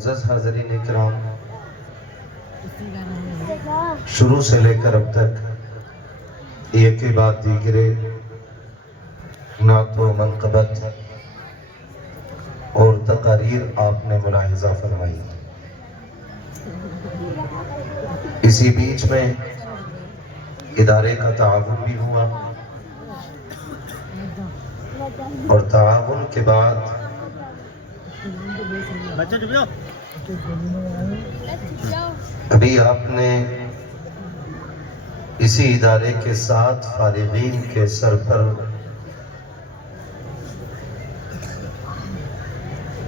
معزز حاضرین اکرام، شروع سے لے کر اب تک ایک ہی بات دیگرے نعت و منقبت اور تقاریر آپ نے ملاحظہ فرمائی۔ اسی بیچ میں ادارے کا تعاون بھی ہوا اور تعاون کے بعد ابھی آپ نے اسی ادارے کے 7 فارغین کے سر پر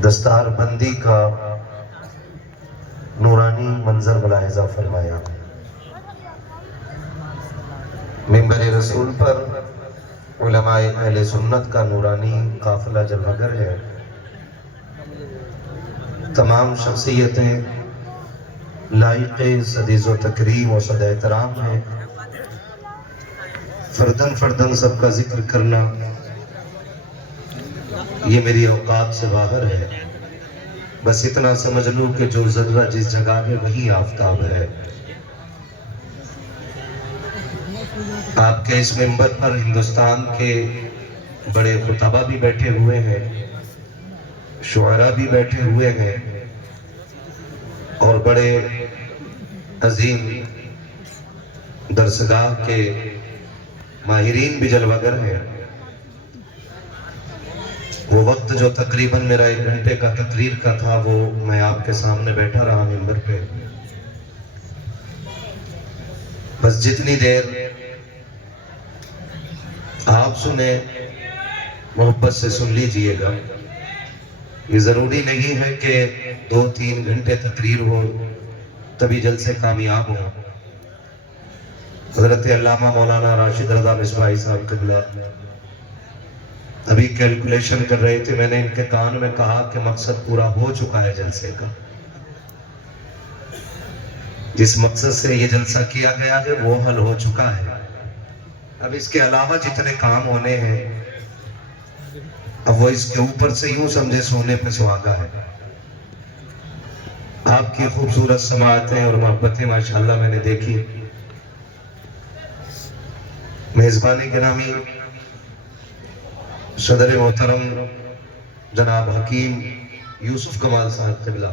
دستار بندی کا نورانی منظر ملاحظہ فرمایا۔ منبر رسول پر علماء اہل سنت کا نورانی قافلہ جلوہ گر ہے۔ تمام شخصیتیں لائق صدیز و تکریم و صد احترام ہیں۔ فردن فردن سب کا ذکر کرنا یہ میری اوقات سے باہر ہے، بس اتنا سمجھ لوں کہ جو ذرہ جس جگہ ہے وہی آفتاب ہے۔ آپ کے اس منبر پر ہندوستان کے بڑے خطبہ بھی بیٹھے ہوئے ہیں، شعراء بھی بیٹھے ہوئے ہیں اور بڑے عظیم درسگاہ کے ماہرین بھی جلوہ گر ہیں۔ وہ وقت جو تقریباً میرا 1 گھنٹے کا تقریر کا تھا وہ میں آپ کے سامنے بیٹھا رہا منبر پہ، بس جتنی دیر آپ سنیں محبت سے سن لیجئے گا۔ یہ ضروری نہیں ہے کہ 2-3 گھنٹے تقریر ہو تبھی جلسے کامیاب ہو۔ حضرت علامہ مولانا راشد رضا مصباحی صاحب قبلہ ابھی کیلکولیشن کر رہے تھے، میں نے ان کے کان میں کہا کہ مقصد پورا ہو چکا ہے جلسے کا۔ جس مقصد سے یہ جلسہ کیا گیا ہے وہ حل ہو چکا ہے، اب اس کے علاوہ جتنے کام ہونے ہیں اب وہ اس کے اوپر سے یوں سمجھے سونے پہ سہاگا ہے۔ آپ کی خوبصورت سماعتیں اور محبتیں ماشاءاللہ میں نے دیکھی۔ میزبانی گرامی صدر محترم جناب حکیم یوسف کمال صاحب قبلہ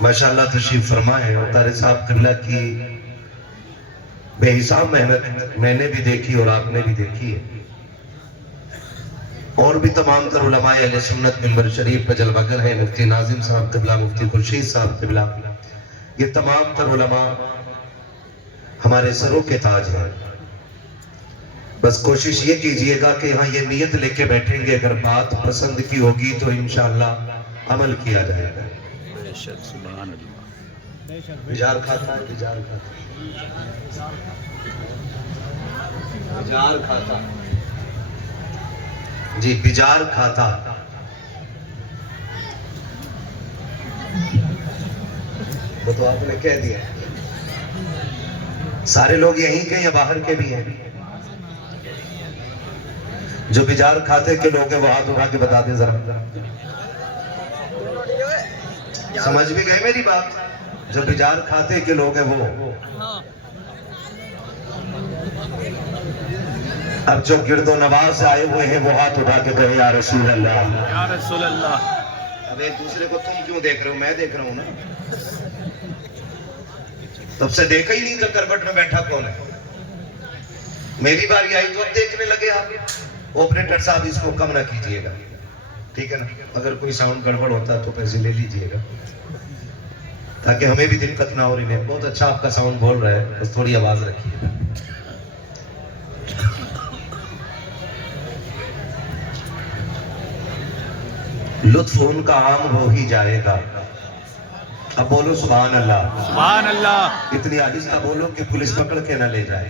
ماشاءاللہ تشریف فرمائے، اور طارق صاحب قبلہ کی بے حساب محنت میں نے بھی دیکھی اور آپ نے بھی دیکھی ہے، اور بھی تمام تر علماء اہل سنت منبر شریف پہ جلوہ گر ہیں۔ مفتی ناظم صاحب قبلہ، مفتی خورشید صاحب قبلہ، یہ تمام تر علماء ہمارے سروں کے تاج ہیں۔ بس کوشش یہ کیجئے گا کہ یہاں یہ نیت لے کے بیٹھیں گے، اگر بات پسند کی ہوگی تو انشاءاللہ عمل کیا جائے گا۔ بجار کھاتا ہے، بجار کھاتا ہے، بجار کھاتا جی، بجار کھاتا۔ وہ تو آپ نے کہہ دیا۔ سارے لوگ یہیں کے یا باہر کے بھی ہیں؟ جو بجار کھاتے کے لوگ ہیں وہ ہاتھ اٹھا کے بتا دیں ذرا۔ سمجھ بھی گئے میری بات؟ جو بجار کھاتے کے لوگ ہیں وہ۔ اب جو گرد و نواح سے آئے ہوئے ہیں وہ ہاتھ اٹھا کے کہیں یا رسول اللہ، یا رسول اللہ۔ اب ایک دوسرے کو تم کیوں دیکھ رہے ہو؟ میں دیکھ رہا ہوں نا، تب سے دیکھا ہی نہیں تھا کروٹ میں بیٹھا کون ہے۔ میری باری آئی تو اب دیکھنے لگے آپ۔ آپریٹر صاحب اس کو کم نہ کیجئے گا، ٹھیک ہے نا؟ اگر کوئی ساؤنڈ گڑبڑ ہوتا تو پیسے لے لیجئے گا تاکہ ہمیں بھی دقت نہ ہو رہی ہے۔ بہت اچھا آپ کا ساؤنڈ بول رہا ہے، بس تھوڑی آواز رکھیے گا۔ لطف ان کا عام ہو ہی جائے گا۔ اب بولو سبحان اللہ، سبحان اللہ۔ اتنی آہستہ بولو کہ پولیس پکڑ کے نہ لے جائے۔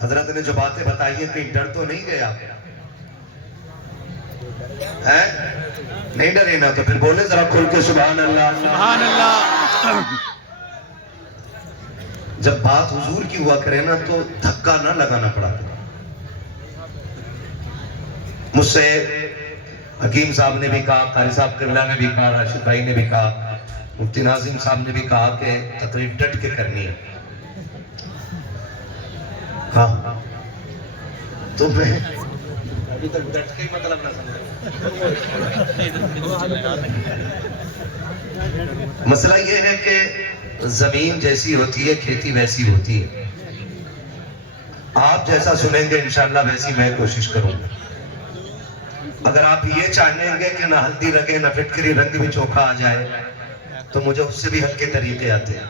حضرت نے جو باتیں بتائی ہیں کہیں ڈر تو نہیں گیا؟ نہیں ڈرے نا تو پھر بولے ذرا کھل کے سبحان اللہ، سبحان اللہ۔ جب بات حضور کی ہوا کرے نا تو دھکا نہ لگانا پڑا۔ مجھ سے حکیم صاحب نے بھی کہا, قاری صاحب قبلہ نے بھی کہا, راشد بھائی نے بھی کہا, مفتی ناظم صاحب نے بھی کہا کہ تقریب ڈٹ کے کرنی ہے. ہاں تو میں ابھی تک ڈٹ کے ہی مطلب نہ سمجھا. مسئلہ یہ ہے کہ زمین جیسی ہوتی ہے کھیتی ویسی ہوتی ہے. آپ جیسا سنیں گے انشاءاللہ ویسی میں کوشش کروں گا. اگر آپ یہ چاہیں گے کہ نہ ہلدی رنگے نہ فٹکری رنگ بھی چوکھا آ جائے تو مجھے اس سے بھی ہلکے طریقے آتے ہیں.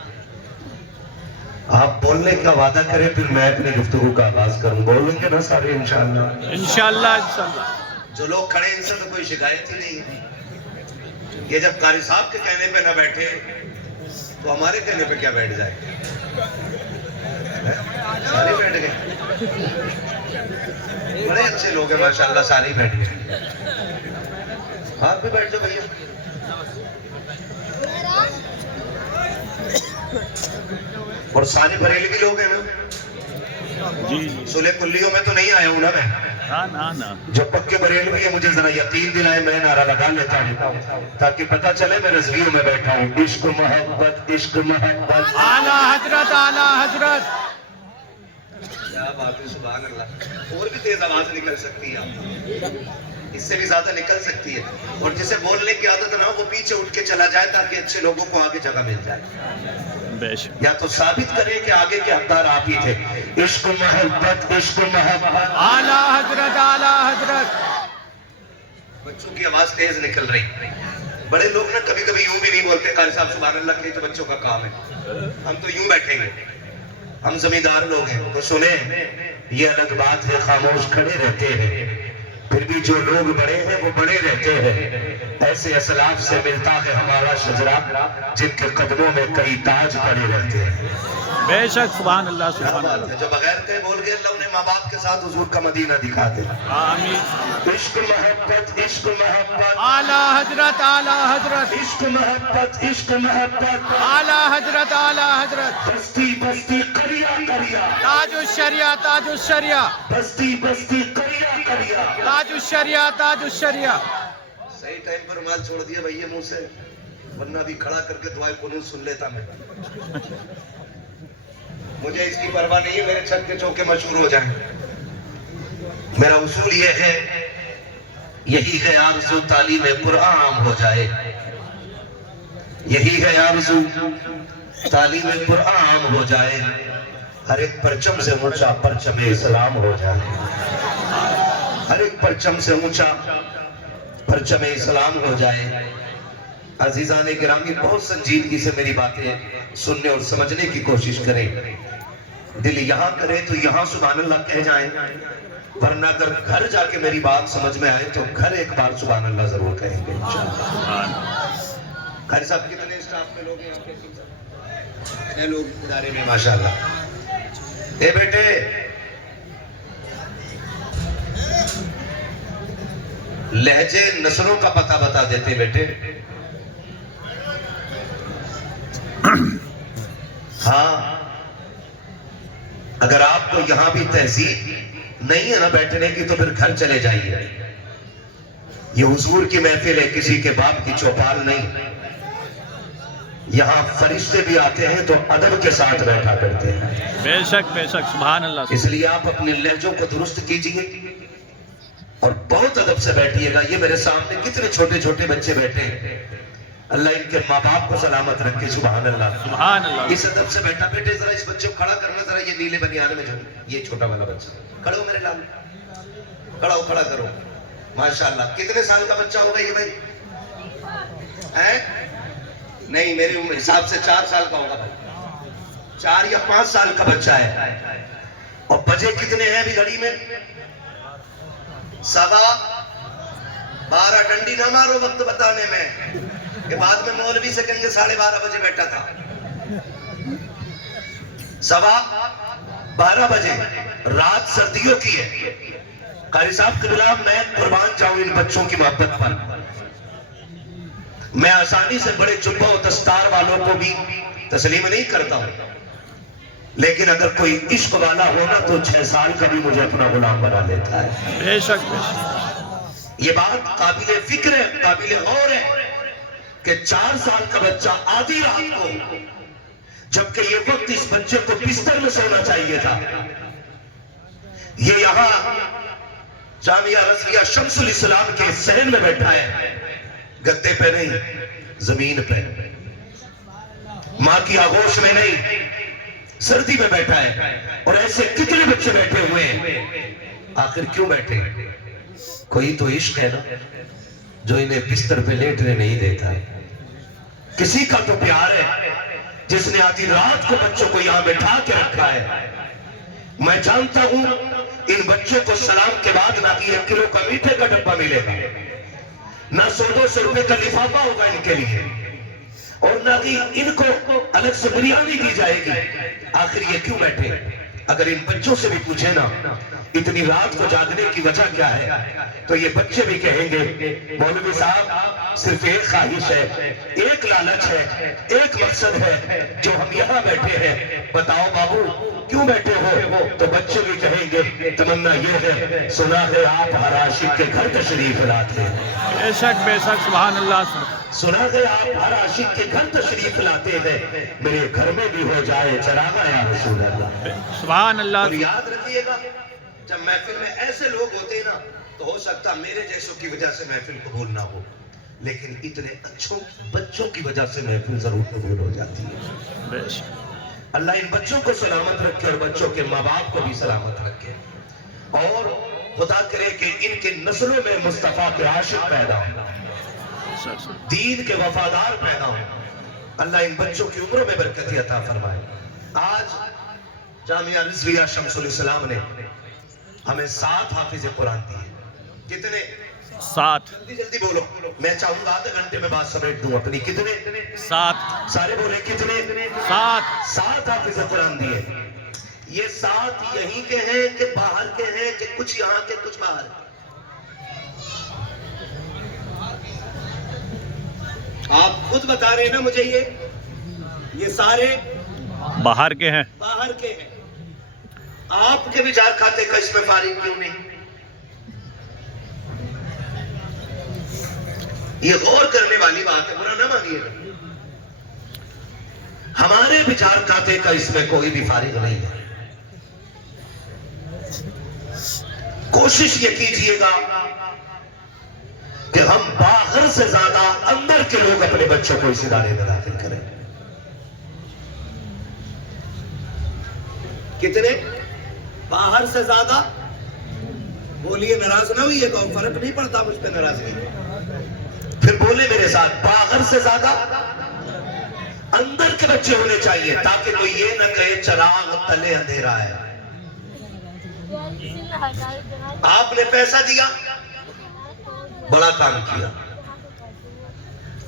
آپ بولنے کا وعدہ کریں پھر میں اپنی گفتگو کا آغاز کروں. بولیں گے نا سارے انشاءاللہ؟ انشاءاللہ. جو لوگ کھڑے ان سے تو کوئی شکایت ہی نہیں. یہ جب قاری صاحب کے کہنے پہ نہ بیٹھے تو ہمارے کہنے پہ کیا بیٹھ جائے؟ سارے بیٹھ گئے. بڑے اچھے لوگ ہیں ماشاءاللہ, سارے بیٹھ گئے. آپ بھی بیٹھ جاؤ بھیا. اور سارے بریلوی لوگ ہیں نا جی. سلح کلیوں میں تو نہیں آیا ہوں نا میں. جو پکے بریلوی ہیں مجھے ذرا یقین دلائے, میں نعرہ لگا لیتا ہوں تاکہ پتہ چلے میں رضویوں میں بیٹھا ہوں. عشق محبت عشق محبت. اعلیٰ حضرت اعلیٰ حضرت. کیا بات ہے, سبحان اللہ. اور بھی تیز آواز نکل سکتی ہے, اس سے بھی زیادہ نکل سکتی ہے. اور جسے بولنے کی عادت نہ ہو وہ پیچھے اٹھ کے چلا جائے تاکہ اچھے لوگوں کو آگے جگہ مل جائے. یا تو ثابت کرے کہ آگے کے حقدار آپ ہی تھے. عشق محبت عشق محبت. اعلیٰ حضرت اعلیٰ حضرت. بچوں کی آواز تیز نکل رہی. بڑے لوگ نا کبھی کبھی یوں بھی نہیں بولتے قاری صاحب سبحان اللہ کے, تو بچوں کا کام ہے. ہم تو یوں بیٹھیں گے, ہم زمیندار لوگ ہیں. تو سنیں, یہ الگ بات ہے خاموش کھڑے رہتے ہیں, پھر بھی جو لوگ بڑے ہیں وہ بڑے رہتے ہیں. ایسے اسلاف سے ملتا ہے ہمارا شجرہ جن کے قدموں میں کئی تاج پڑے رہتے ہیں. بے شک سبحان اللہ سبحان اللہ. جو بغیر کہے بول گئے اللہ انہیں ماں باپ کے ساتھ حضور کا مدینہ دکھا دے. آمین. عشق محبت عشق محبت. اعلیٰ حضرت اعلیٰ حضرت. عشق محبت عشق محبت. اعلیٰ حضرت اعلیٰ حضرت. بستی بستی کریا کریا. تاج الشریعہ تاج الشریعہ. بستی بستی کریا کریا. تاج الشریعہ تاج الشریعہ. صحیح ٹائم پر مال چھوڑ دیا بھائی منہ سے, ورنہ بھی کھڑا کر کے دعائیں قنوت سن لیتا میں. مجھے اس کی پرواہ نہیں ہے میرے چھت کے چوکے مشہور ہو جائیں. میرا اصول یہ ہے, یہی ہے آرزو تعلیم قرآن عام ہو جائے. یہی ہے آرزو تعلیم قرآن عام ہو جائے. ہر ایک پرچم سے اونچا پرچم اسلام ہو جائے. ہر ایک پرچم سے اونچا پرچم اسلام ہو جائے. عزیزان گرامی, بہت سنجیدگی سے میری باتیں سننے اور سمجھنے کی کوشش کریں. دل یہاں کرے تو یہاں سبحان اللہ کہہ جائیں, ورنہ اگر گھر جا کے میری بات سمجھ میں آئے تو گھر ایک بار سبحان اللہ ضرور کہیں گے انشاءاللہ. قاری صاحب کتنے اسٹاف میں لوگ ہیں آپ کے؟ کتنے لوگ ادارے میں ماشاءاللہ. اے بیٹے, لہجے نسلوں کا پتہ بتا دیتے بیٹے. ہاں, اگر آپ کو یہاں بھی تہذیب نہیں ہے نا بیٹھنے کی تو پھر گھر چلے جائیے. یہ حضور کی محفل ہے, کسی کے باپ کی چوپال نہیں. یہاں فرشتے بھی آتے ہیں تو ادب کے ساتھ بیٹھا کرتے ہیں. بے شک سبحان اللہ. اس لیے آپ اپنے لہجوں کو درست کیجئے اور بہت ادب سے بیٹھیے گا. یہ میرے سامنے کتنے چھوٹے چھوٹے بچے بیٹھے ہیں, اللہ ان کے ماں باپ کو سلامت رکھے. سبحان اللہ سبحان اللہ. اس ادب سے بیٹھا. بیٹے ذرا اس بچے کو کھڑا کرنا, ذرا یہ نیلے بنیان میں جو یہ چھوٹا والا بچہ کھڑا ہو میرے لال, کھڑا کرو. ماشاءاللہ. کتنے سال کا بچہ ہوگا یہ بھائی؟ نہیں, میرے حساب سے 4 سال کا ہوگا بھائی. 4 یا 5 سال کا بچہ ہے. اور بجے کتنے ہیں ابھی گھڑی میں؟ 12:15. ڈنڈی نہ مارو وقت بتانے میں, کہ بعد میں مولوی سے کہیں گے 12:30 بجے بیٹھا تھا. 12:15 بجے. رات سردیوں کی ہے. قاری صاحب قبلہ, میں قربان جاؤں ان بچوں کی محبت پر. میں آسانی سے بڑے جبہ و دستار والوں کو بھی تسلیم نہیں کرتا ہوں, لیکن اگر کوئی عشق والا ہونا تو 6 سال کا بھی مجھے اپنا غلام بنا لیتا ہے. بے شک. یہ بات قابل فکر ہے، قابل غور ہے کہ 4 سال کا بچہ آدھی رات کو، جبکہ یہ وقت اس بچے کو بستر میں سونا چاہیے تھا، یہ یہاں جامعہ رضویہ شمس الاسلام کے صحن میں بیٹھا ہے، گدے پہ نہیں، زمین پہ، ماں کی آغوش میں نہیں، سردی میں بیٹھا ہے۔ اور ایسے کتنے بچے بیٹھے ہوئے ہیں، آخر کیوں بیٹھے؟ کوئی تو عشق ہے نا جو انہیں بستر پہ لیٹنے نہیں دیتا ہے، کسی کا تو پیار ہے جس نے آدھی رات کو بچوں کو یہاں بٹھا کے رکھا ہے۔ میں جانتا ہوں ان بچوں کو سلام کے بعد نہ 1 کلو کا میٹھے کا ڈبہ ملے گا، نہ 100-200 روپے کا لفافہ ہوگا ان کے لیے، اور نہ کہ ان کو الگ سے بریانی دی جائے گی۔ آخر یہ کیوں بیٹھے؟ اگر ان بچوں سے بھی پوچھے نا اتنی رات کو جاگنے کی وجہ کیا ہے، تو یہ بچے بھی کہیں گے مولوی صاحب صرف ایک خواہش ہے، ایک لالچ ہے، ایک مقصد ہے جو ہم یہاں بیٹھے ہیں۔ بتاؤ بابو کیوں بیٹھے ہو؟ تو بچے بھی کہیں گے تمنا یہ ہے، سنا ہے آپ ہر عاشق کے گھر تشریف لاتے ہیں۔ بے شک بے شک، سبحان اللہ۔ سنا ہے آپ ہر عاشق کے گھر تشریف لاتے ہیں، میرے گھر میں بھی ہو جائے چراغا یا رسول اللہ۔ سبحان اللہ۔ اور یاد رکھیے گا جب محفل میں ایسے لوگ ہوتے ہیں نا تو ہو سکتا میرے جیسوں کی وجہ سے محفل قبول نہ ہو، لیکن اتنے اچھوں بچوں کی وجہ سے محفل ضرور قبول ہو جاتی ہے۔ بے شک۔ اللہ ان بچوں کو سلامت رکھے اور بچوں کے ماں باپ کو بھی سلامت رکھے، اور خدا کرے کہ ان کے نسلوں میں مصطفیٰ کے عاشق پیدا ہوں، دین کے وفادار پیدا ہوں۔ اللہ ان بچوں کی عمروں میں برکت عطا فرمائے۔ آج جامعہ رضویہ شمس الاسلام نے ہمیں 7 حافظ قرآن دیے۔ کتنے؟ 7۔ جلدی جلدی بولو، میں چاہوں گا آدھے گھنٹے میں بات سمیٹ دوں اپنی۔ کتنے؟ 7۔ سارے بولے کتنے؟ 7۔ 7 حافظ قرآن دیے۔ یہ 7 یہیں کے ہیں کہ باہر کے ہیں کہ کچھ یہاں کے کچھ باہر؟ آپ خود بتا رہے ہیں نا مجھے، یہ سارے باہر کے ہیں، باہر کے ہیں۔ آپ کے بھی جار کھاتے کا اس میں فارغ کیوں نہیں؟ یہ غور کرنے والی بات ہے، برا نہ مانیے گا۔ ہمارے بھی جار کھاتے کا اس میں کوئی بھی فارغ نہیں ہے۔ کوشش یہ کیجئے گا کہ ہم باہر سے زیادہ اندر کے لوگ اپنے بچوں کو اس ادارے میں داخل کریں۔ کتنے؟ باہر سے زیادہ؟ بولیے، ناراض نہ ہوئیے تو فرق نہیں پڑتا مجھ پہ ناراضگی۔ پھر بولے میرے ساتھ، باہر سے زیادہ اندر کے بچے ہونے چاہیے، تاکہ کوئی یہ نہ کہے چراغ تلے اندھیرا ہے۔ آپ نے پیسہ دیا، بڑا کام کیا۔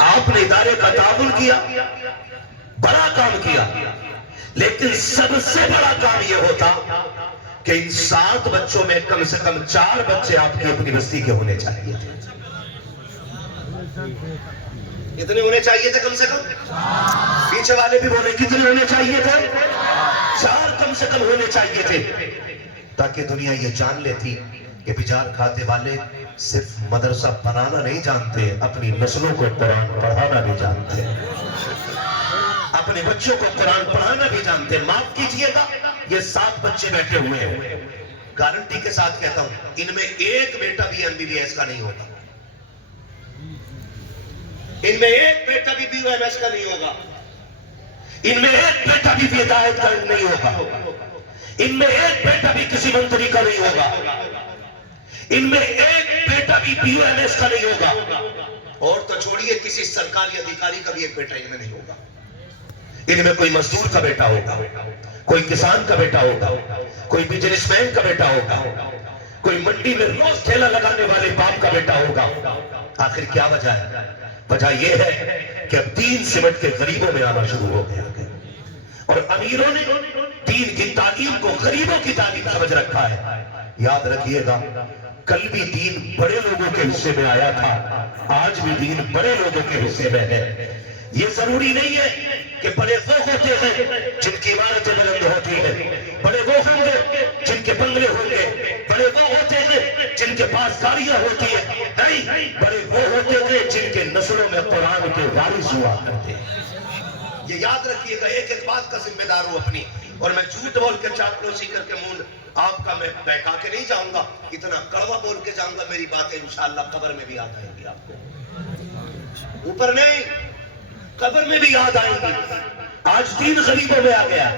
آپ نے ادارے کا تعاون کیا، بڑا کام کیا، لیکن سب سے بڑا کام یہ ہوتا کہ ان 7 بچوں میں کم سے کم 4 بچے آپ کی اپنی بستی کے ہونے چاہیے تھے۔ کتنے ہونے چاہیے تھے کم سے کم؟ پیچھے والے بھی بولے کتنے ہونے چاہیے تھے؟ 4 کم سے کم ہونے چاہیے تھے، تاکہ دنیا یہ جان لیتی کہ بجار کھاتے والے صرف مدرسہ بنانا نہیں جانتے، اپنی نسلوں کو قرآن پڑھانا بھی جانتے ہیں، اپنے بچوں کو قرآن پڑھانا بھی جانتے ہیں۔ معاف کیجئے گا، یہ 7 بچے بیٹھے ہوئے ہیں، گارنٹی کے ساتھ کہتا ہوں ان میں ایک بیٹا بھی MBBS کا نہیں ہوگا، ان میں ایک بیٹا بھی BUMS کا نہیں ہوگا، ان میں ایک بیٹا بھی ہدایت کا نہیں ہوگا، ان میں ایک بیٹا بھی کسی منتری کا نہیں ہوگا، ان میں ایک بیٹا بھی BUMS کا نہیں ہوگا، اور تو چھوڑیے کسی سرکاری ادھیکاری کا بھی ایک بیٹا ان میں نہیں ہوگا۔ ان میں کوئی مزدور کا بیٹا ہوگا، کوئی کسان کا بیٹا ہوگا، کوئی بزنس مین کا بیٹا ہوگا، کوئی منڈی میں روز ٹھیلا لگانے والے باپ کا بیٹا ہوگا۔ آخر کیا وجہ ہے؟ وجہ یہ ہے کہ اب دین سمٹ کے غریبوں میں آنا شروع ہو گیا ہے، اور امیروں نے دین کی تعلیم کو غریبوں کی تعلیم سمجھ رکھا ہے۔ یاد رکھیے گا، کل بھی دین بڑے لوگوں کے حصے میں آیا تھا، آج بھی دین بڑے لوگوں کے حصے میں ہے۔ یہ ضروری نہیں ہے کہ بڑے وہ ہوتے ہیں جن کی عمارتیں بلند ہوتی ہیں، بڑے وہ ہوں گے جن کے بنگلے ہوں گے، بڑے وہ ہوتے ہیں جن کے پاس گاڑیاں ہوتی ہیں۔ نہیں، بڑے وہ ہوتے تھے جن کے نسلوں میں قرآن کے وارث ہوا کرتے۔ یہ یاد رکھیے گا، ایک ایک بات کا ذمہ دار ہوں اپنی، اور میں جھوٹ بول کے چاپلوسی کر کے منہ آپ کا میں بہکا کے نہیں جاؤں گا، اتنا کڑوا بول کے جاؤں گا، میری باتیں انشاءاللہ قبر میں بھی یاد آئیں گی آپ کو، اوپر نہیں قبر میں بھی یاد آئیں گی۔ آج دین غریبوں میں آ گیا،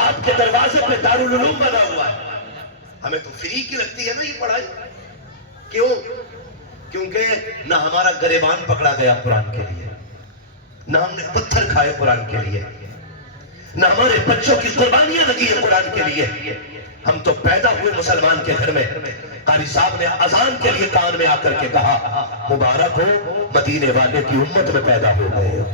آپ کے دروازے پہ دارالعلوم بنا ہوا ہے، ہمیں تو فری کی لگتی ہے نا یہ پڑھائی، کیوں؟ کیونکہ نہ ہمارا گریبان پکڑا گیا قرآن کے لیے، نہ ہم نے پتھر کھائے قرآن کے لیے، نہ ہمارے بچوں کی قربانیاں لگی ہیں قرآن کے لیے، ہم تو پیدا ہوئے مسلمان کے گھر میں۔ قاری صاحب نے اذان کے لیے کان میں آ کر کے کہا، مبارک ہو مدینے والے کی امت میں پیدا ہو گئے ہو۔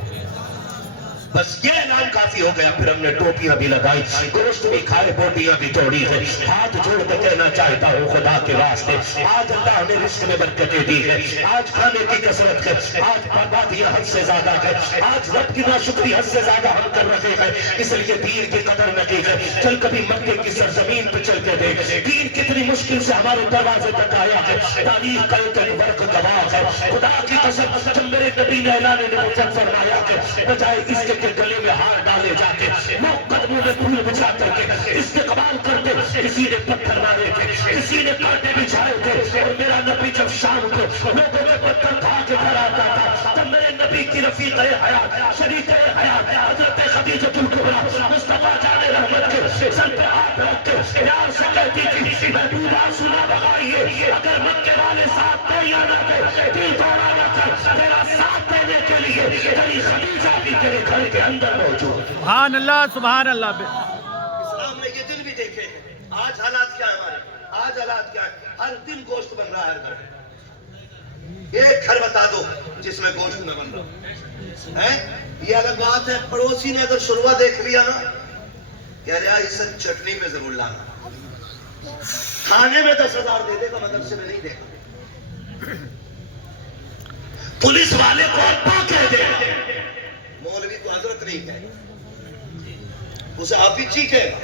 بس یہ اعلان کافی ہو گیا، پھر ہم نے ٹوپیاں بھی لگائی، گوشت بھی کھائے، بوٹیاں بھی توڑی ہے، ہاتھ جوڑ کے کہنا چاہتا ہوں خدا کے واسطے، آج اللہ نے رزق میں برکتیں دی ہے، آج کھانے کی کثرت ہے، آج بربادیاں حد سے زیادہ ہے، آج رب کی ناشکری حد سے زیادہ ہم کر رہے ہیں، اس لیے دین کی قدر نہ کی ہے۔ چل کبھی مکے کی سرزمین پہ چل کے دیکھ، دین کتنی مشکل سے ہمارے دروازے تک آیا ہے، تاریخ کا ایک برق گواہ ہے۔ خدا کی قسم، جب میرے نبی نے اعلان نبوت فرمایا کہ بجائے اس کے گلے میں ہار ڈالے جاتے، نو قدموں میں پھول بچھا کر کے استقبال کرتے، کسی نے پتھر مارے تھے، کسی نے کانٹے بچھائے تھے، اور میرا نبی جب شام کو لوگوں میں پتھر کھا کے گھر آتا تھا، تب میرے نبی کی رفیق حیات، شریک حیات، حضرت خدیجہ الکبریٰ مصطفیٰ جان رحمت کے سر پہ ہاتھ رکھ کے پیار سے کہتی تھی، محبوبہ سنا بغائیے، اگر مکے والے ساتھ دے یا نہ دے، دل دوڑا نہ کر، تیرا ساتھ دینے کے لیے تیری خدیجہ بھی تیرے گھر کے اندر موجود۔ سبحان اللہ سبحان اللہ۔ اسلام نے یہ دن بھی دیکھے ہیں، آج حالات کیا ہیں ہمارے، آج حالات کیا ہیں، ہر دن گوشت بن رہا ہے ہر گھر میں، ایک گھر بتا دو جس میں گوشت نہ بن رہا ہے۔ یہ الگ بات ہے، پڑوسی نے اگر شروع دیکھ لیا نا، کہہ رہا اس چٹنی میں ضرور لانا، کھانے میں 10,000 دے دے گا، مدرسے میں نہیں دے گا، پولیس والے کو ابا کہہ دے گا، مولوی کو حضرت نہیں کہے گا، اسے حافظ کہے گا۔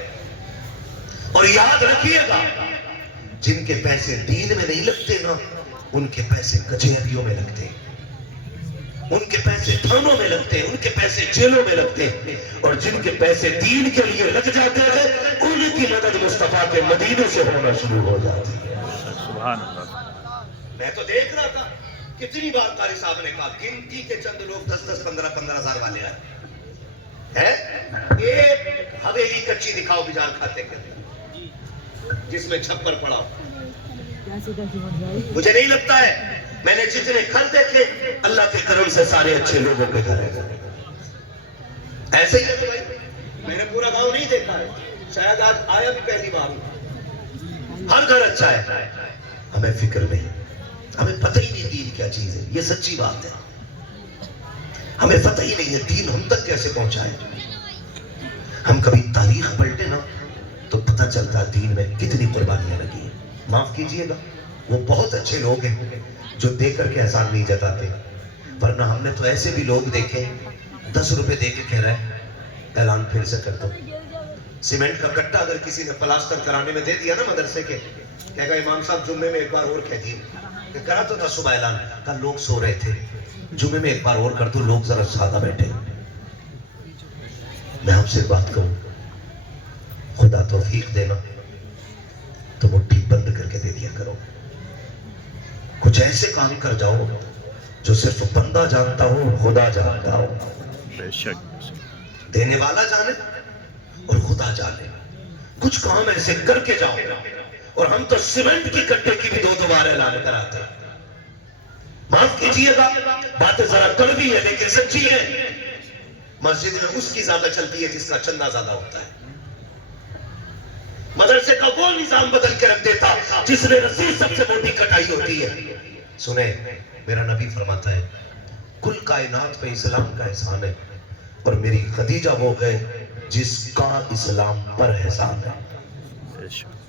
اور یاد رکھیے گا، جن کے پیسے دین میں نہیں لگتے نا، ان کے پیسے کچہریوں میں لگتے، ان کے پیسے تھانوں میں لگتے، ان کے پیسے جیلوں میں لگتے، اور جن کے پیسے دین کے لیے لگ جاتے ہیں، ان کی مدد مصطفیٰ کے مدینے سے ہونا شروع ہو جاتی ہے۔ سبحان اللہ۔ میں تو دیکھ رہا تھا، کتنی بار قاری صاحب نے کہا، گنتی کے چند لوگ 10-10, 15-15 ہزار والے آئے ہیں، ایک حویلی کچی دکھاؤ بجار کھاتے کے جس میں چھپر پڑا ہو۔ مجھے نہیں لگتا ہے، میں نے جتنے گھر دیکھے اللہ کے کرم سے سارے اچھے لوگوں کے گھر ہیں، ایسے ہی ہے بھائی، میں نے پورا گاؤں نہیں دیکھا ہے، شاید آج آیا بھی پہلی بار ہوں، ہر گھر اچھا ہے، ہمیں فکر نہیں، ہمیں پتہ ہی نہیں دین کیا چیز ہے، یہ سچی بات ہے، ہمیں پتہ ہی نہیں ہے دین ہم تک کیسے پہنچا ہے۔ ہم کبھی تاریخ پلٹے نا تو پتہ چلتا ہے دین میں کتنی قربانیاں لگی ہیں۔ معاف کیجئے گا، وہ بہت اچھے لوگ ہیں جو دے کر کے احسان نہیں جتاتے، ورنہ ہم نے تو ایسے بھی لوگ دیکھے 10 روپے دے کے کہہ رہے ہیں اعلان پھر سے کر دو۔ سیمنٹ کا کٹا اگر کسی نے پلاسٹر کرانے میں دے دیا نا مدرسے کے، کہے گا امام صاحب جمعے میں ایک بار اور کہہ دیے، کہ کرا تو تھا صبح اعلان، کل لوگ سو رہے تھے، جمعے میں ایک بار اور کر دو، لوگ ذرا سادہ بیٹھے۔ میں آپ سے بات کہوں، خدا توفیق دینا تو مٹھی بند کر کے دے دیا کرو، کچھ ایسے کام کر جاؤ جو صرف بندہ جانتا ہو، خدا جانتا ہو، بے شک دینے والا جانے اور خدا جانے، کچھ کام ایسے کر کے جاؤ۔ اور ہم تو سیمنٹ کی کٹے کی بھی 2 بار اعلان کراتے ہیں، معاف کیجئے گا باتیں ذرا کڑوی ہے لیکن سچی ہے، مسجد میں اس کی زیادہ چلتی ہے جس کا چندہ زیادہ ہوتا ہے، مدرسے کا وہ نظام بدل کے رکھ دیتا جس میں رسید سب سے موٹی کٹائی ہوتی ہے۔ سنیں، میرا نبی فرماتا ہے کل کائنات پہ اسلام کا احسان ہے، اور میری خدیجہ وہ ہے جس کا اسلام پر احسان ہے، بے شک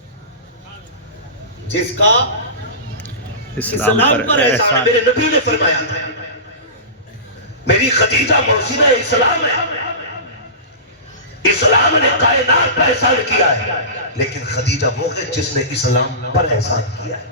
جس کا اسلام پر احسان ہے۔ میرے نبی نے فرمایا میری خدیجہ موسیقہ اسلام ہے، اسلام نے کائنات پر احسان کیا ہے، لیکن خدیجہ وہ ہے جس نے اسلام پر احسان کیا ہے۔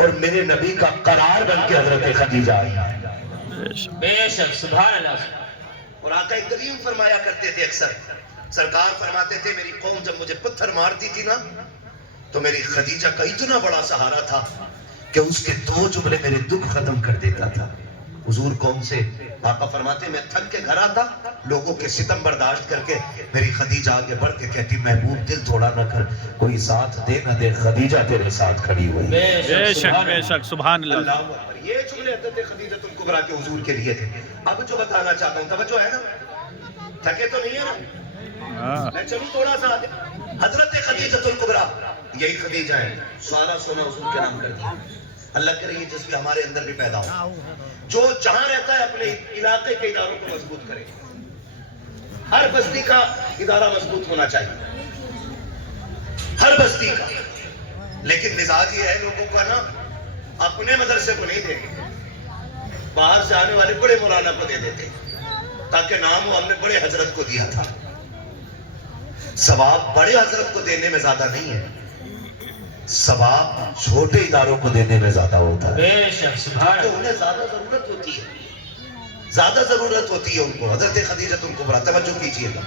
اور میرے نبی کا قرار بن کے حضرت خدیجہ آئی. بے شک سبحان اللہ. اور آقا کریم فرمایا کرتے تھے اکثر، سرکار فرماتے تھے میری قوم جب مجھے پتھر مارتی تھی نا تو میری خدیجہ کا اتنا بڑا سہارا تھا کہ اس کے 2 جملے میرے دکھ ختم کر دیتا تھا. حضور قوم سے آقا فرماتے میں تھک کے گھر آتا، لوگوں کے ستم برداشت کر کے میری خدیجہ آگے بڑھ کے کہتی محبوب دل تھوڑا نہ کر، کوئی ساتھ دے نہ دے، خدیجہ تیرے ساتھ کھڑی ہوئی. بے شک سبحان اللہ. اللہ اکبر. یہ جملے حضرت خدیجہ الکبریٰ کے حضور کے لیے تھے. اب جو بتانا چاہتا ہوں، توجہ ہے نا، تھکے تو نہیں ہے نا، میں چلوں تھوڑا سا آگے. حضرت خدیجہ الکبریٰ یہی خدیجہ ہے، سارا سونا حضور کے نام کر دیا. اللہ کرے یہ جذبے ہمارے اندر بھی پیدا ہو. جو جہاں رہتا ہے اپنے علاقے کے اداروں کو مضبوط کرے. ہر بستی کا ادارہ مضبوط ہونا چاہیے، ہر بستی کا. لیکن مزاج یہ ہے لوگوں کا نا، اپنے مدرسے کو نہیں دیتے، باہر سے آنے والے بڑے مولانا کو دے دیتے تاکہ نام ہو ہم نے بڑے حضرت کو دیا تھا. ثواب بڑے حضرت کو دینے میں زیادہ نہیں ہے، ثواب چھوٹے اداروں کو دینے میں زیادہ ہوتا ہے. بے شک سبحان کیونکہ اللہ. انہیں زیادہ ضرورت ہوتی ہے، زیادہ ضرورت ہوتی ہے ان کو. حضرت خدیجہ الکبریٰ توجہ کیجیے گا.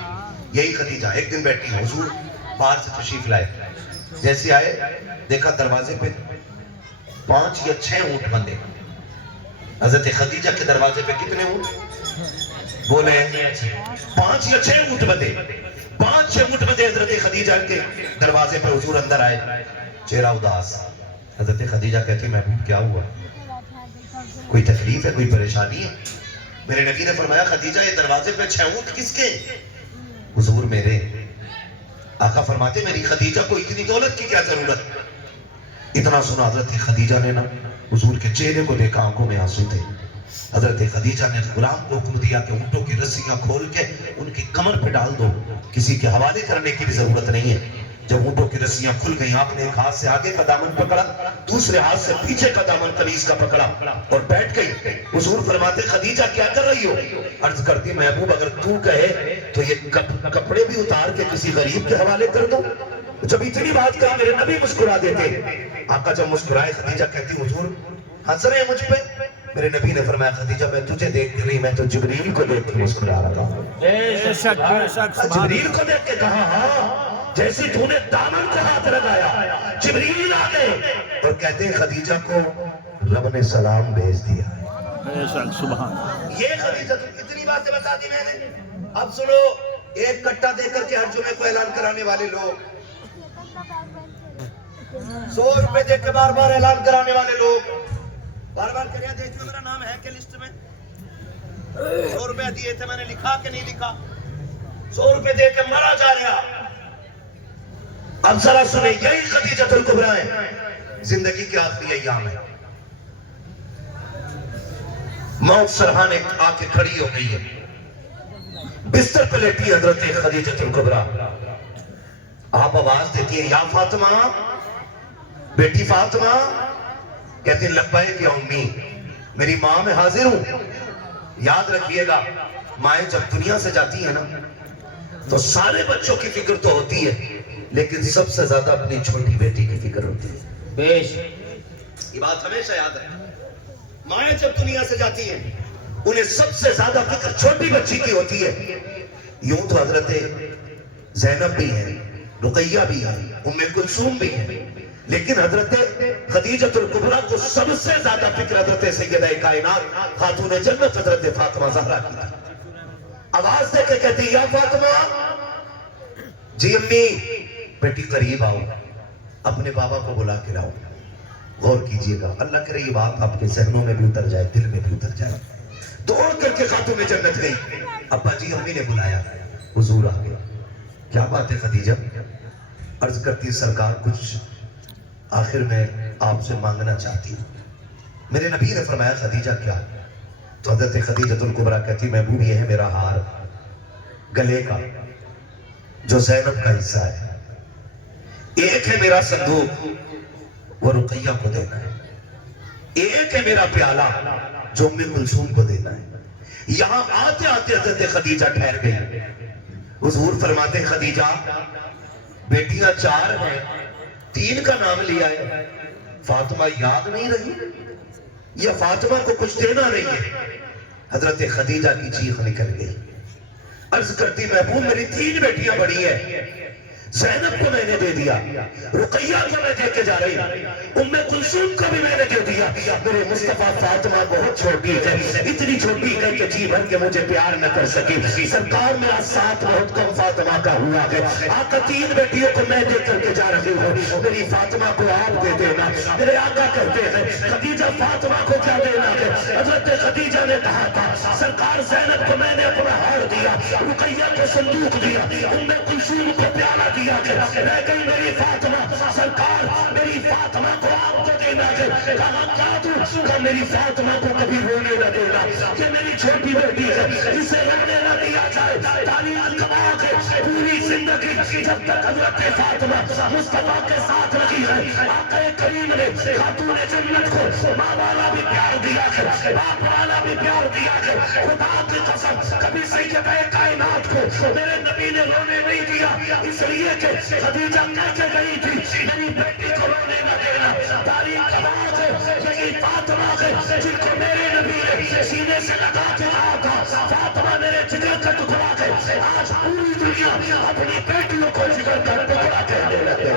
یہی خدیجہ ایک دن بیٹھی حضور باہر سے تشریف لائے. جیسے آئے دیکھا دروازے پہ 5 یا 6 اونٹ بندھے. حضرت خدیجہ کے دروازے پہ کتنے اونٹ بولے؟ 5 یا 6 اونٹ بندھے. 5-6 اونٹ بندھے حضرت خدیجہ کے دروازے پہ. حضور اندر آئے، چہرہ اداس. حضرت خدیجہ کہتی محبوب کیا ہوا، کوئی تکلیف ہے، کوئی پریشانی ہے؟ میرے نبی نے فرمایا خدیجہ یہ دروازے پہ 6 اونٹ کس کے؟ حضور میرے. آقا فرماتے میری خدیجہ کو اتنی دولت کی کیا ضرورت؟ اتنا سنا حضرت خدیجہ نے نا حضور کے چہرے کو دیکھا، آنکھوں میں آنسو تھے. حضرت خدیجہ نے غلام کو حکم دیا کہ اونٹوں کی رسیاں کھول کے ان کی کمر پہ ڈال دو، کسی کے حوالے کرنے کی بھی ضرورت نہیں ہے. جب اونٹوں کی رسیاں کھل گئیں آپ نے ایک ہاتھ سے آگے کا دامن پکڑا، دوسرے ہاتھ سے پیچھے کا دامن قمیص کا پکڑا اور بیٹھ گئی. حضور فرماتے خدیجہ کیا کر رہی ہو؟ عرض کرتی محبوب اگر تو کہے تو یہ کپڑے بھی اتار کے کسی غریب کے حوالے کر دو. جب اتنی بات کہا میرے نبی مسکرا دیتے. آقا جب مسکرائے خدیجہ کہتی حضور ہنس رہے ہیں مجھ پہ؟ میرے نبی نے فرمایا خدیجہ میں تجھے دیکھ کے نہیں، میں تو جبریل کو دیکھ کے مسکرا رہا ہوں. بے شک جبریل کو دیکھ کے کہا ہاں جیسے تو نے دامن کو ہاتھ لگایا جبریل آ گئے اور کہتے ہیں خدیجہ کو رب نے سلام بھیج دیا. بے شک سبحان. یہ خدیجہ اتنی باتیں بتا دی میں نے. اب سنو، ایک کٹا دے کر کے ہر جمعے کو اعلان کرانے والے لوگ، 100 روپے دے کے بار بار اعلان کرانے والے لوگ، بار بار کریا دیکھو میرا نام ہے کہ لسٹ میں. 100 روپے دیے تھے میں نے لکھا کہ نہیں لکھا. 100 روپے دے کے مرا جا رہا. اب ذرا سنیں، یہی خدیجہ الکبریٰ ہے، زندگی کے آخری ایام ہے. موت سرحانے آ کے کھڑی ہو گئی ہے، بستر پہ لیٹی حضرت خدیجہ الکبریٰ. آپ آواز دیتی ہے یا فاطمہ، بیٹی فاطمہ. کہتی لبیک یا امی، میری ماں میں حاضر ہوں. یاد رکھیے گا مائیں جب دنیا سے جاتی ہیں نا تو سارے بچوں کی فکر تو ہوتی ہے لیکن سب سے زیادہ اپنی چھوٹی بیٹی کی فکر ہوتی ہے. بے شک یہ بات ہمیشہ یاد ہے. مائیں جب دنیا سے جاتی ہیں انہیں سب سے زیادہ فکر چھوٹی بچی کی ہوتی ہے. یوں تو حضرت زینب بھی ہیں، رقیہ بھی ہیں، ام کلثوم بھی ہیں، لیکن حضرت خدیجہ الکبریٰ کو سب سے زیادہ فکر حضرت سیدہ کائنات خاتون جنت حضرت فاطمہ زہرا کی تھی. آواز دے کے کہتی یا فاطمہ. جی امی. بیٹی قریب آؤ، اپنے بابا کو بلا کے لاؤ. غور کیجئے گا، اللہ کرے یہ بات آپ کے ذہنوں میں بھی اتر جائے، دل میں بھی اتر جائے. دوڑ کر کے خاتون جنت گئی. ابا جی امی نے بلایا، حضور آ گئے. کیا بات ہے خدیجہ؟ عرض کرتی سرکار کچھ آخر میں آپ سے مانگنا چاہتی ہوں. میرے نبی نے فرمایا خدیجہ کیا؟ تو حضرت خدیجہ الکبریٰ کہتی محبوب یہ ہے میرا ہار گلے کا جو زینب کا حصہ ہے، ایک ہے میرا صندوق وہ رقیہ کو دینا ہے، ایک ہے میرا پیالہ جو ام کلثوم کو دینا ہے. یہاں آتے آتے حضرت خدیجہ ٹھہر گئی. حضور فرماتے خدیجہ بیٹیاں 4 ہیں، 3 کا نام لیا ہے، فاطمہ یاد نہیں رہی یا فاطمہ کو کچھ دینا نہیں ہے؟ حضرت خدیجہ کی چیخ نکل گئی، عرض کرتی محبوب میری 3 بیٹیاں بڑی ہیں، زینب کو میں نے دے دیا، رقیہ کو میں دے کے جا رہی، ام کلثوم کو بھی میں نے دے دیا، میرے مصطفیٰ فاطمہ بہت چھوٹی ہے، اتنی چھوٹی ہے کہ جی بھر کے مجھے پیار نہ کر سکی، سرکار میرا ساتھ بہت کم فاطمہ کا ہوا ہے، آقا 3 بیٹیوں کو میں دے کر کے جا رہی ہوں، میری فاطمہ کو آپ دے دینا۔ میرے آقا کہتے ہیں خدیجہ فاطمہ کو کیا دینا ہے؟ حضرت خدیجہ نے کہا تھا سرکار زینب کو میں نے اپنا ہار دیا، رقیہ کو صندوق دیا، ام کلثوم کو پیالہ دیا، رہ گئی میری فاطمہ، سرکار میری فاطمہ کو آپ کو دینا ہے۔ کہا کیا دوں؟ کہ میری فاطمہ کو کبھی رونے نہ دینا، کہ میری چھوٹی بیٹی ہے اسے رونے نہ دیا جائے، تعلیم کما کے پوری زندگی جب تک حضرت فاطمہ مصطفیٰ کے ساتھ رہی ہے، آقا کریم نے خاتون جنت کو ماں والا بھی پیار دیا ہے، باپ والا بھی پیار دیا ہے، خدا کی قسم کبھی سید کائنات کو میرے نبی نے رونے نہیں دیا، اس لیے کہ خدیجہ کہہ کے گئی تھی میری بیٹی کو رونے نہ دینا۔ تاریخ کا بات ہے یہی فاطمہ ہے جن کو میرے نبی نے سینے سے لگا کے کہا تھا فاطمہ میرے جگر کا ٹکڑا ہے، آج پوری دنیا اپنی بیٹیوں کو جگر کا ٹکڑا کہنے لگے۔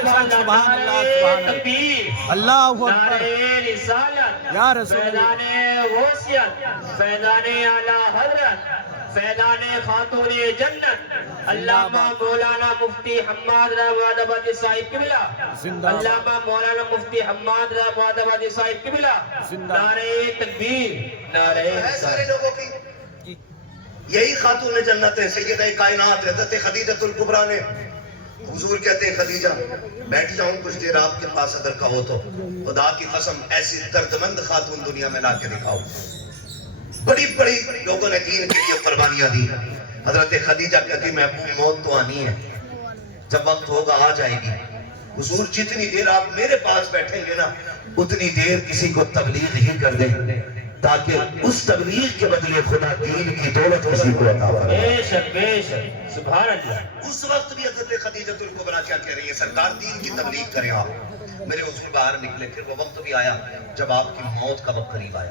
سبحان اللہ، سبحان اللہ، اللہ اکبر، نعرہ رسالت، یا رسول اللہ، فیضان غوثیت، فیضان اعلی حضرت، فیضان خاتون جنت، علامہ مولانا مفتی حماد رحمت آبادی صاحب قبلہ، علامہ مولانا مفتی حماد رحمت آبادی صاحب قبلہ، نعرہ تکبیر، نعرہ سارے لوگوں کی یہی خاتون جنت ہے، سیدہ کائنات حضرت خدیجہ الکبریٰ نے حضور کہتے ہیں خدیجہ بیٹھ جاؤں کچھ دیر آپ کے پاس اگر کہو تو، خدا کی قسم ایسی دردمند خاتون دنیا میں لا کے دکھاؤ۔ بڑی بڑی لوگوں نے دین کے لیے قربانیاں دی، حضرت خدیجہ کہتی محبوب موت تو آنی ہے، جب وقت ہوگا آ جائے گی، حضور جتنی دیر آپ میرے پاس بیٹھیں گے نا اتنی دیر کسی کو تبلیغ ہی کر دیں تاکہ اس تبلیغ کے بدلے خدا دین کی دولت کسی کو عطا فرمائے۔ بے شک بے شک، سبحان اللہ۔ اس وقت بھی حضرت خدیجہ الکبریٰ کیا کہہ رہی ہے سرکار دین کی تبلیغ کریں آپ۔ میرے حضور باہر نکلے، پھر وہ وقت بھی آیا جب آپ کی موت کا وقت قریب آیا،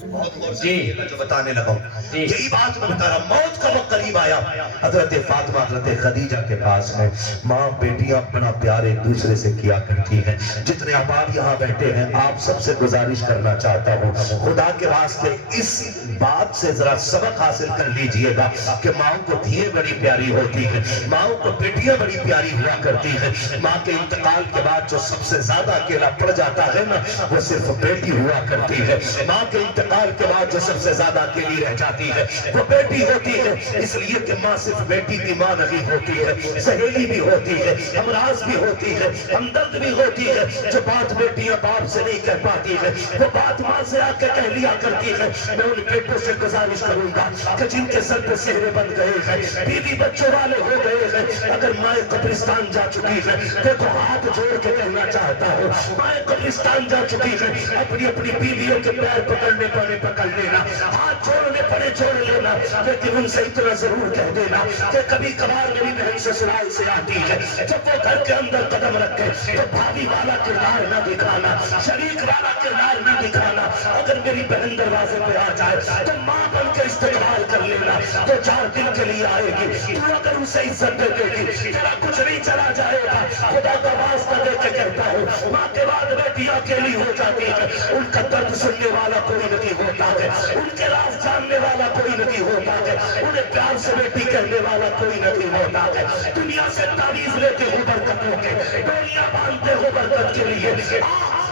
بہت غور سے سنیے گا جو بتانے لگا ہوں، یہی بات میں بتا رہا، موت کا وقت قریب آیا، حضرت فاطمہ حضرت خدیجہ کے پاس ہے، ماں بیٹیاں بڑا پیار ایک دوسرے سے کیا کرتی ہیں، جتنے احباب یہاں بیٹھے ہیں آپ سب سے گزارش کرنا چاہتا ہوں خدا کے واسطے اس بات سے ذرا سبق حاصل کر لیجئے گا کہ ماں کو دھیے بڑی پیاری ہوتی ہیں، ماں کو بیٹیاں بڑی پیاری ہوا کرتی ہیں، ماں کے انتقال کے بعد جو سب سے زیادہ اکیلا پڑ جاتا ہے نا وہ صرف بیٹی ہوا کرتی ہے، ماں کے انتقال کے بعد جو سب سے زیادہ اکیلی رہ جاتی ہے وہ بیٹی ہوتی ہے، اس لیے کہ ماں صرف بیٹی کی ماں نہیں ہوتی ہے، سہیلی بھی ہوتی ہے، ہمراز بھی ہوتی ہے، ہمدرد بھی ہوتی ہے، جو بات بیٹیاں باپ سے نہیں کہہ پاتی ہے وہ بات ماں سے آ کے کہہ لیا کرتی ہے۔ میں ان بیٹوں سے گزارش کروں گا کہ جن کے سر پہ سہرے بن گئے ہیں، بیوی بچوں والے ہو گئے ہیں، اگر ماں قبرستان جا چکی ہے دیکھو ہاتھ جوڑ کے کہنا چاہتا ہوں ماں قبرستان جا چکی ہے، اپنی اپنی بیویوں کے پیر پکڑنے پڑے پکڑ لینا، ہاتھ چھوڑنے پڑے چھوڑ لینا، لیکن ان سے اتنا ضرور کہہ دینا کہ کبھی کبھار میری بہن سسرال سے آتی ہے، جب وہ گھر کے اندر قدم رکھے تو بھابھی والا کردار نہ دکھانا، شریک والا کردار نہ دکھانا، اگر میری بہن دروازے پہ آ جائے تو ماں بن کے استقبال کر لینا، تو 4 دن کے لیے آئے گی، تو اگر اسے عزت دے دے گی تیرا کچھ نہیں چلا جائے گا، خدا کا واسطہ دے کے کہتا ہوں ماں کے بعد بیٹی اکیلی ہو جاتی ہے، ان کا درد سننے والا کوئی نہیں ہوتا ہے، ان کے راز جاننے والا کوئی نہیں ہوتا ہے، انہیں پیار سے بیٹی کہنے والا کوئی نہیں ہوتا ہے، دنیا سے تعویذ لیتے ہو برکتوں کے، ڈوریاں باندھتے ہو برکت کے لیے،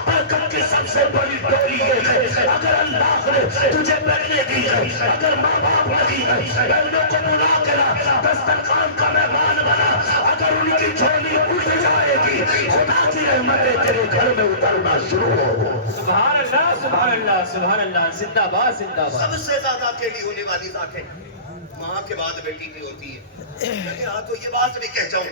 برکت کی سب سے بڑی ڈوری یہ ہے اگر اللہ نے تجھے پہنے دی ہے، اگر ماں باپ نہیں ہے بہنوں کو بلا کے لا، دسترخوان کا مہمان بنا، اگر ان کی جھولی اٹھ جائے گی خدا کی رحمتیں تیرے گھر میں اترنا شروع ہو۔ سبحان اللہ، سبحان اللہ، سبحان اللہ، زندہ باد، زندہ باد۔ سب سے زیادہ اکیلی ہونے والی ذات ہے ماں کے بعد بیٹی کی ہوتی ہے، لیکن ہاں تو یہ بات بھی کہہ جاؤں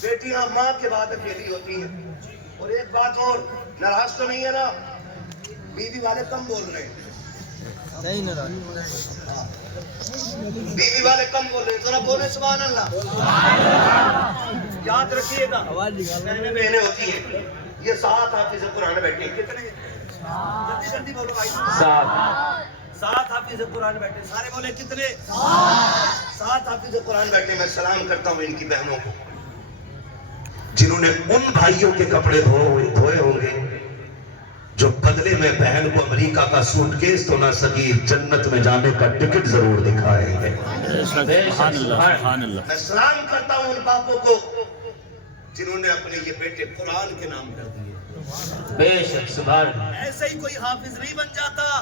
بیٹیاں ماں کے بعد اکیلی ہوتی ہیں، اور ایک بات اور، ناراض تو نہیں ہے نا، بیوی والے کم بول رہے ہیں، بیوی والے کم بول رہے ہیں، ذرا بولے سبحان اللہ۔ یاد رکھیے گا بہنیں ہوتی ہیں، یہ 7 حافظ قرآن بیٹھے. کتنے؟ جلدی جلدی بولو بھائی. 7 حافظ قرآن بیٹھے. سارے بولے کتنے؟ 7 حافظ قرآن بیٹھے. میں سلام کرتا ہوں ان کی بہنوں کو جنہوں نے ان بھائیوں کے کپڑے دھوئے ہوں گے جو بدلے میں بہن کو امریکہ کا سوٹ کیس تو نہ سکی, جنت میں جانے کا ٹکٹ ضرور دکھائیں گے. میں سلام کرتا ہوں ان باپوں کو جنہوں نے اپنے یہ بیٹے قرآن کے نام کر دیے. بے شک سبحان اللہ. ایسے ہی کوئی حافظ نہیں بن جاتا.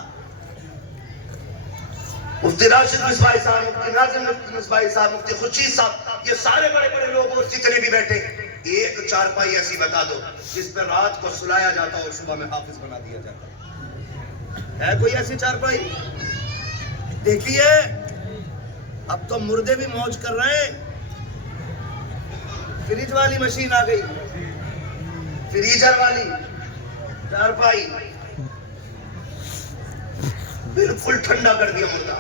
مفتی راشد مصباحی صاحب, مفتی ناظم مصباحی صاحب, مفتی خورشید صاحب, یہ سارے بڑے بڑے لوگ اور جتنے بھی بیٹھے, ایک چارپائی ایسی بتا دو جس پر رات کو سلایا جاتا اور صبح میں حافظ بنا دیا جاتا. ہے کوئی ایسی چارپائی؟ دیکھیے اب تو مردے بھی موج کر رہے ہیں. فریج والی مشین آ گئی, فریجر والی چارپائی, بالکل ٹھنڈا کر دیا مردہ.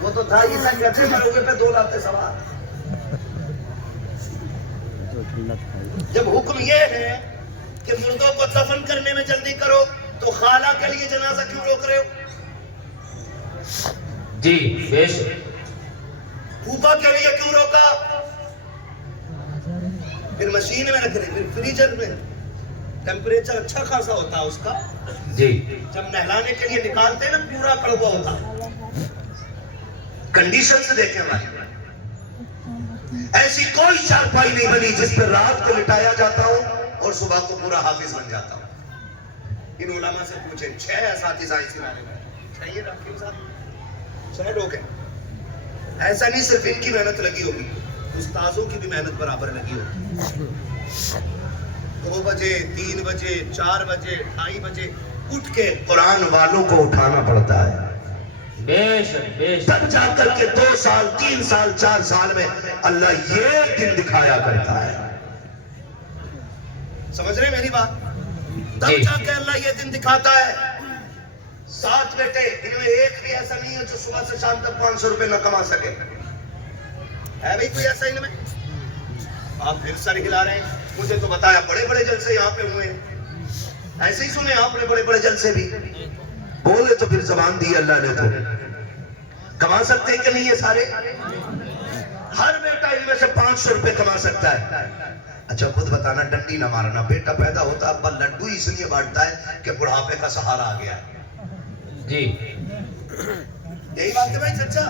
وہ تو تھا ہی سن کہتے مروگے پہ 2 لاتے سوار. جب حکم یہ ہے کہ مردوں کو دفن کرنے میں جلدی کرو تو خالہ کے لیے جنازہ کیوں روک رہے ہو؟ جی بے شک. پھوپھا کے لیے کیوں روکا؟ پھر مشین میں رکھ رہے, پھر فریجر میں ٹیمپریچر اچھا خاصا ہوتا ہے اس کا. جی جب نہلانے کے لیے نکالتے ہیں نا پورا کڑوا ہوتا. کنڈیشن سے دیکھیں بھائی, ایسی کوئی چارپائی نہیں بنی جس پر رات کو لٹایا جاتا ہو اور صبح کو پورا حافظ بن جاتا ہو. ان علماء سے پوچھیں 6 اساتذہ اس ادارے میں, 6 یہ رکھیں صاحب, 6 لوگ ہیں. ایسا نہیں صرف ان کی محنت لگی ہوگی, استاذوں کی بھی محنت برابر لگی ہوگی. 2 بجے 3 بجے 4 بجے 2:30 بجے اٹھ کے قرآن والوں کو اٹھانا پڑتا ہے. بے شک بے شک. تب جا کر کے 2 سال 3 سال 4 سال میں اللہ یہ دن دکھایا کرتا ہے. سمجھ رہے میری بات؟ تب جا کے اللہ یہ دن دکھاتا ہے. 7 بیٹے, ان میں ایک بھی ایسا نہیں ہے جو صبح سے شام تک 500 روپے نہ کما سکے. ہے بھائی کوئی ایسا ان میں؟ آپ پھر سر ہلا رہے ہیں. مجھے تو بتایا بڑے بڑے جلسے یہاں پہ ہوئے ہیں. ایسے ہی سنے آپ نے بڑے بڑے جلسے بھی. بولے تو پھر زبان دی اللہ نے تو. کما سکتے کہ نہیں یہ سارے؟ ہر بیٹا ان میں سے 500 روپے کما سکتا ہے. اچھا خود بتانا, ڈنڈی نہ مارنا. بیٹا پیدا ہوتا ابا لڈو اس لیے بانٹتا ہے کہ بڑھاپے کا سہارا آ گیا. جی یہی بات ہے بھائی چچا,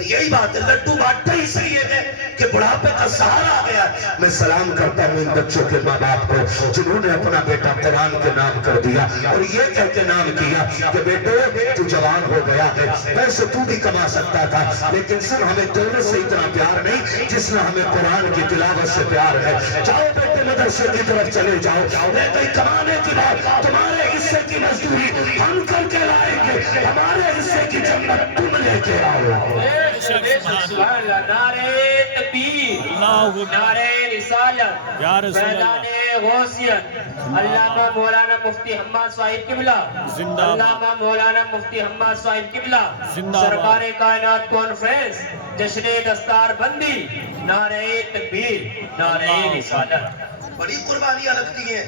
یہی بات ہے. لڈو بانٹتا ہی اس لیے ہے کہ بڑھاپے کا سہارا آ گیا. میں سلام کرتا ہوں ان بچوں کے ماں باپ کو جنہوں نے اپنا بیٹا قرآن کے نام کر دیا اور یہ کہہ کے نام کیا کہ بیٹے تو جوان ہو گیا ہے, ویسے تو بھی کما سکتا تھا لیکن صرف ہمیں دولت سے اتنا پیار نہیں جس میں ہمیں قرآن کی تلاوت سے پیار ہے. جاؤ بیٹے مدرسے کی طرف چلے جاؤ, نہیں کمانے کی بات تمہارے حصے کی مزدوری ہم کر کے لائیں گے, ہمارے حصے کی جنت تم لے کے آؤ. سبحان اللہ. نعرہ تکبیر, نعرہ رسالت, فیضان غوثیت, علامہ مولانا مفتی حماد صاحب قبلہ, علامہ مولانا مفتی حماد صاحب قبلہ, سرکار کائنات کانفرنس, جشن دستار بندی, نعرہ تکبیر, نعرہ رسالت. بڑی قربانیاں لگتی ہیں.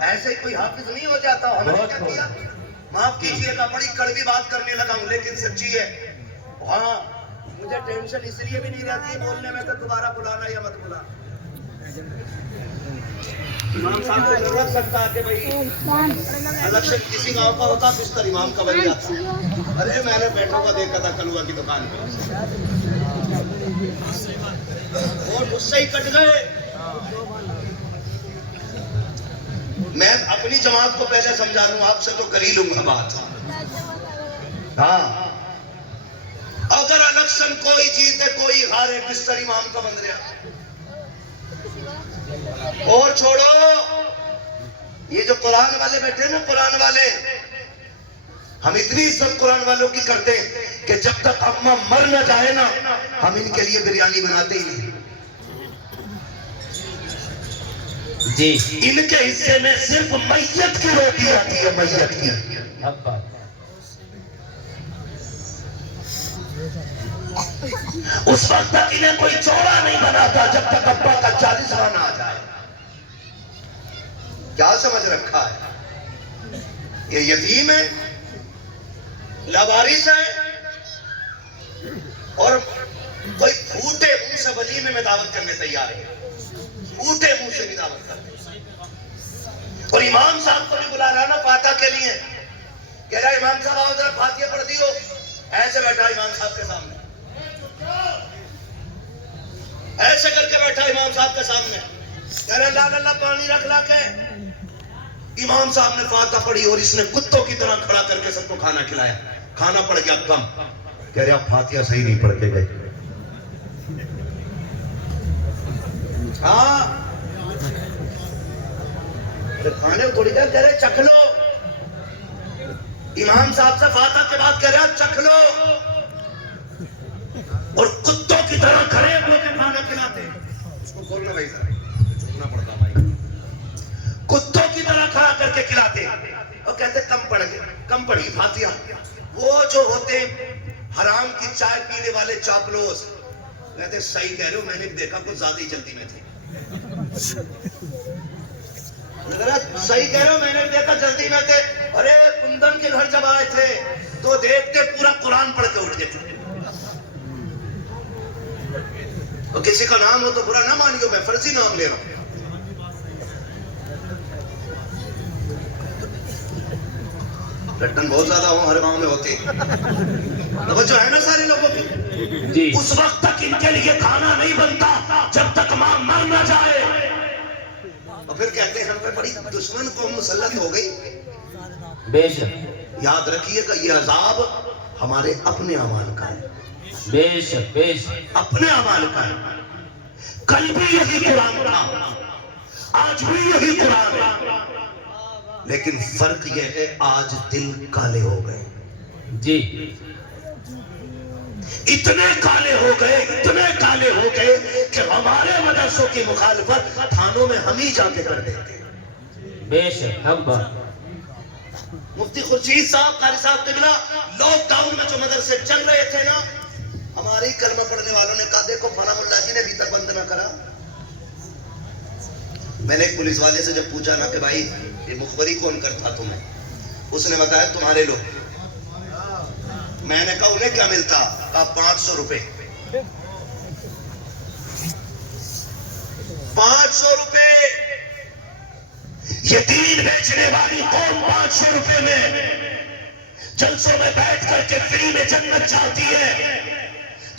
ایسے کوئی حافظ نہیں ہو جاتا. ہم نے کیا کیا؟ معاف کیجیے گا, بڑی کڑوی بات کرنے لگا ہوں لیکن سچی ہے. ہاں مجھے ٹینشن اس لیے بھی نہیں رہتی ہے بولنے میں کہ دوبارہ بلانا یا مت بلانا. امام صاحب کو ضرورت سکتا ہے کہ بھائی الیکشن کسی گاؤں کا ہوتا بستر امام کا بن جاتا. ارے میں نے بیٹھوں کا دیکھا تھا کلوا کی دکان پہ اور مجھ سے ہی کٹ گئے. میں اپنی جماعت کو پہلے سمجھا دوں, آپ سے تو کر ہی لوں گا بات. ہاں اگر الیکشن کوئی جیتے کوئی ہارے بستر امام کا بن رہا. اور چھوڑو یہ جو قرآن والے بیٹھے نا, قرآن والے, ہم اتنی عزت قرآن والوں کی کرتے ہیں کہ جب تک اماں مر نہ جائے نا ہم ان کے لیے بریانی بناتے ہی نہیں. جی ان کے حصے میں صرف میت کی روٹی آتی ہے, میت کی. اب بات اس وقت تک انہیں کوئی چوڑا نہیں بناتا جب تک ابا کا 40واں نہ آ جائے. کیا سمجھ رکھا ہے؟ یہ یتیم ہے، لاوارث ہے، اور کوئی پھوٹے منہ سے ولیمے میں دعوت کرنے تیار ہے. پھوٹے منہ سے بھی دعوت کرنے. اور امام صاحب کو بھی بلا رہا نا فاتحہ کے لیے. کہہ رہا امام صاحب آؤ ذرا فاتحہ پڑھ دیو. ایسے بیٹھا امام صاحب کے سامنے، ایسے کر کے بیٹھا امام صاحب کے سامنے. کہہ رہا اللہ اللہ پانی رکھ لا کے. امام صاحب نے فاتحہ پڑھی اور اس نے کتوں کی طرح کھڑا کر کے سب کو کھانا کھلایا. کھانا پڑ گیا کم. کہہ رہے آپ فاتحہ صحیح نہیں پڑھ کے گئے. ہاں کھانے کو تھوڑی دیر کہہ رہے چکھ لو. امام صاحب سے فاتحہ کے بعد کہہ رہے چکھ لو، اور کتوں کی طرح کھڑے ہو کے کھانا کھلاتے. اس کو بولنا بھائی صاحب جھکنا پڑتا بھائی. کتوں کی طرح کھڑا کر کے کھلاتے اور کہتے کم پڑی فاتحہ. وہ جو ہوتے حرام کی چائے پینے والے چاپلوس کہتے صحیح کہہ رہے ہو، میں نے دیکھا کچھ زیادہ ہی جلدی میں تھے. صحیح کہہ رہے ہو، میں نے دیکھا جلدی میں تھے. ارے کندن کے گھر جب آئے تھے تو دیکھتے پورا قرآن پڑھ کے اٹھ گئے تھے. اور کسی کا نام ہو تو برا نہ مانیو، میں فرضی نام لے رہا ہوں. لٹن بہت زیادہ ہوں ہر گاؤں میں ہوتے توجہ ہے نا سارے لوگوں کی. اس وقت تک ان کے لیے کھانا نہیں بنتا جب تک ماں مر نہ جائے. اور پھر کہتے ہیں ہم پہ بڑی دشمن قوم مسلط ہو گئی. بے شک یاد رکھیے کہ یہ عذاب ہمارے اپنے اعمال کا ہے. بے شک بے شک اپنے اعمال کا ہے. کل بھی یہی قرآن تھا، آج بھی یہی قرآن ہے، لیکن فرق یہ ہے آج دل کالے ہو گئے. جی اتنے کالے ہو گئے کہ ہمارے مدرسوں کی مخالفت تھانوں میں ہم ہی جا کے کر دیتے. بے شک حق بات. مفتی خورشید صاحب قاری صاحب قبلہ لاک ڈاؤن میں جو مدرسے چل رہے تھے نا، ہمارے ہی کلمہ پڑھنے والوں نے کہا دیکھو فلاں اللہ جی نے ابھی تک بند نہ کرا. میں نے ایک پولیس والے سے جب پوچھا نا کہ بھائی یہ مخبری کون کرتا تمہیں، اس نے بتایا تمہارے لوگ. میں نے کہا انہیں کیا ملتا؟ کہا 500 روپے. 500 روپے. یہ دین بیچنے والی قوم 500 روپے میں جلسوں میں بیٹھ کر کے فری میں جنت چاہتی ہے.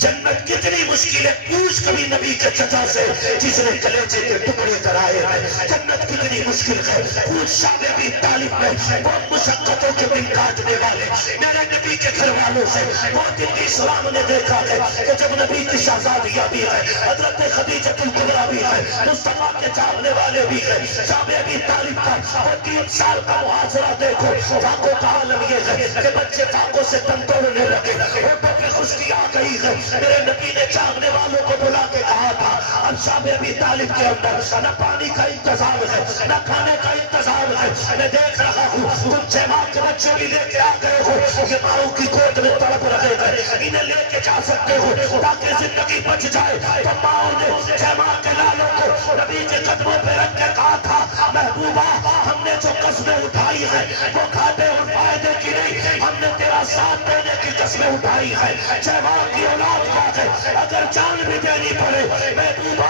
جنت کتنی مشکل ہے، پوچھ کبھی نبی کے چچا سے جس نے کلیجے کے ٹکڑے کرائے ہیں. جنت کتنی مشکل ہے، پوچھ شاہ ابی طالب میں بہت مشقتوں کے دن کاٹنے والے میرے نبی کے گھر والوں سے وہ دن اسلام نے دیکھا ہے کہ جب نبی کی شہزادیاں بھی ہے، حضرت خدیجہ الکبریٰ بھی ہے، مصطفیٰ کے چاہنے والے بھی ہیں. شاہ ابی طالب کا وہ 3 سال کا محاصرہ دیکھو. فاقوں کا عالم یہ ہے کہ بچے فاقوں سے تن توڑنے لگے، ہوٹوں پہ خشکی آ گئی ہے. میرے نبی نے چاہنے والوں کو بلا کے کہا تھا اب شاہ ابی طالب کے اندر نہ پانی کا انتظام ہے، نہ کھانے کا انتظام ہے. میں دیکھ رہا ہوں تم 6 ماہ کے بچے بھی لے کے آ گئے ہو. یہ ماؤں کی گود میں تڑپ رہے ہیں، انہیں لے کے جا سکتے ہو تاکہ زندگی بچ جائے. تو ماؤں نے 6 ماہ کے لالوں کو نبی کے قدموں پہ رکھ کے کہا تھا محبوبہ ہم نے جو قسمیں اٹھائی ہیں وہ گھاٹے اور فائدے کی نہیں، ہم نے تیرا ساتھ دینے کی قسمیں اٹھائی ہیں. 6 ماہ کی اولاد ہے، اگر جان بھی دینی پڑے محبوبہ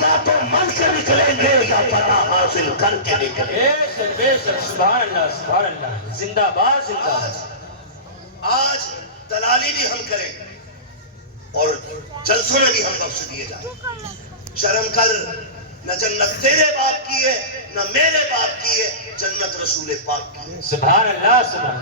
یا تو من سے نکلیں گے یا پناہ حاصل کر کے نکلیں. بے شک سبحان اللہ سبحان اللہ. زندہ باد زندہ باد. آج دلالی بھی ہم کریں اور جلسوں میں بھی ہم بخش دیے جائیں. شرم کر، نہ جنت تیرے باپ کی ہے نہ میرے باپ کی ہے، جنت رسول پاک کی ہے. سبحان اللہ سبحان